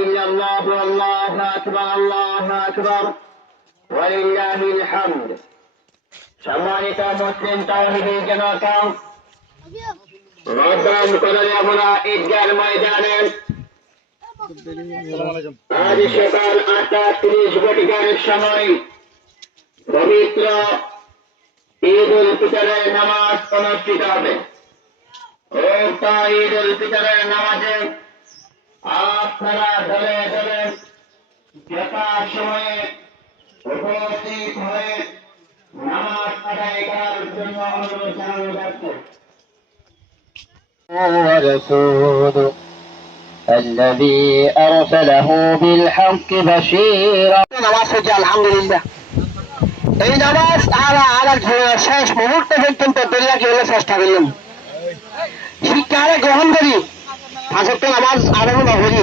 إلا الله والله أكبر الله أكبر ولله الحمد সম্মানিত মুসলিম তাওহীদি জনতা রমজান করেন আমরা ঈদগাহ ময়দানে আজ সকাল 8:30 সময় পবিত্র ঈদ উল ফিতরের নামাজ অনুষ্ঠিত হবে। উক্ত ঈদ উল ফিতরের নামাজে আপনারা দলে দলে যথাসময়ে উপস্থিত হয়ে নামাজ আদায় করার জন্য অনুরোধ জানানো যাচ্ছে। ورسوله الذي أرسله بالحق بشيرا নামাজ হচ্ছে আলহামদুলিল্লাহ। এই নামাজ আমার শেষ মুহূর্তে পর্যন্ত দলিয়াকে হলে চেষ্টা করলাম শিক্ষারে গ্রহণ করি ফাঁসক্ত নামাজ আরম্ভ করি।